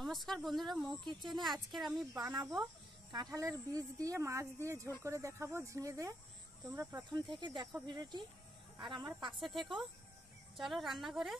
নমস্কার বন্ধুরা, মৌ কিচেনে আজকের আমি বানাবো কাঁঠালের বীজ দিয়ে মাছ দিয়ে ঝোল করে দেখাবো ঝিঙে দিয়ে। তোমরা প্রথম থেকে দেখো ভিডিওটি আর আমার পাশে থেকো। চলো রান্নাঘরে।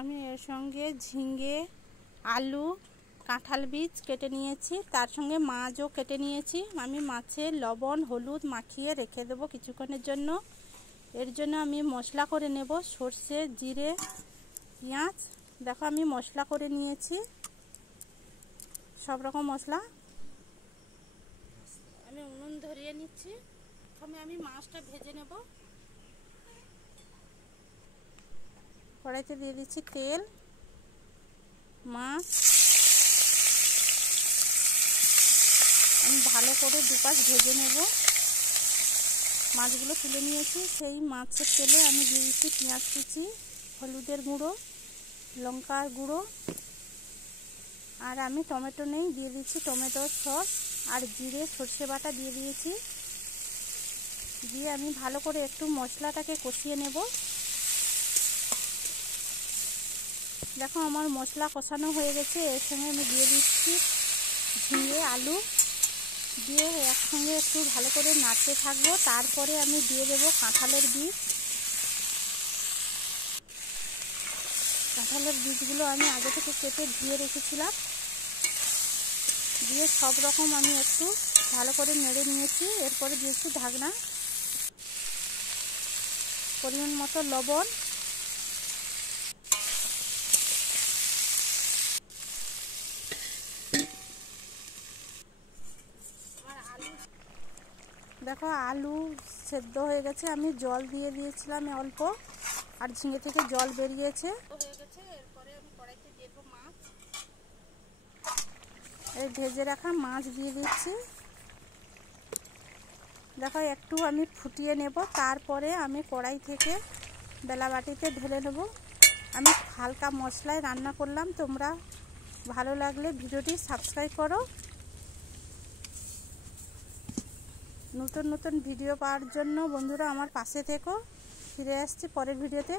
আমি এর সঙ্গে ঝিঙে, আলু, কাঁঠাল বীজ কেটে নিয়েছি, তার সঙ্গে মাছও কেটে নিয়েছি। আমি মাছে লবণ হলুদ মাখিয়ে রেখে দেবো কিছুক্ষণের জন্য। এর জন্য আমি মশলা করে নেব সর্ষে, জিরে, পেঁয়াজ। দেখো আমি মশলা করে নিয়েছি, সব রকম মশলা। আমি উনুন ধরিয়ে নিচ্ছি। প্রথমে আমি মাছটা ভেজে নেব। কড়াইতে দিয়ে দিচ্ছি তেল, মাছ। আমি ভালো করে দুপাশ ভেজে নেব। মাছগুলো তুলে নিয়েছি, সেই মাছের তেলে আমি দিয়ে দিচ্ছি পেঁয়াজ কুচি, হলুদের গুঁড়ো, লঙ্কার গুঁড়ো, আর আমি টমেটো নেই, দিয়ে দিচ্ছি টমেটোর সস আর জিরে সর্ষে বাটা দিয়ে দিয়েছি। দিয়ে আমি ভালো করে একটু মশলাটাকে কষিয়ে নেব। দেখো আমার মশলা কষানো হয়ে গেছে। এর সঙ্গে আমি দিয়ে দিচ্ছি ঝিঙে, আলু দিয়ে একসঙ্গে একটু ভালো করে নাড়তে থাকবো। তারপরে আমি দিয়ে দেবো কাঁঠালের বীজ। কাঁঠালের বীজগুলো আমি আগে থেকে কেটে ধুয়ে রেখেছিলাম। দিয়ে সব রকম আমি একটু ভালো করে নেড়ে নিয়েছি। এরপরে দিয়েছি ঢাকনা, পরিমাণ মতো লবণ। দেখো আলু সেদ্ধ হয়ে গেছে, আমি জল দিয়ে দিয়েছিলাম অল্প, আর ঝিঙে থেকে জল বেরিয়েছে। এরপরে আমি কড়াইতে দিয়ে দেবো মাছ। এই ভেজে রাখা মাছ দিয়ে দিচ্ছি। দেখো একটু আমি ফুটিয়ে নেব, তারপরে আমি কড়াই থেকে বেলা বাটিতে ঢেলে নেব। আমি হালকা মশলায় রান্না করলাম। তোমরা ভালো লাগলে ভিডিওটি সাবস্ক্রাইব করো। নতুন নতুন ভিডিও পাওয়ার জন্য বন্ধুরা আমার পাশে থেকো। ফিরে আসছি পরের ভিডিওতে।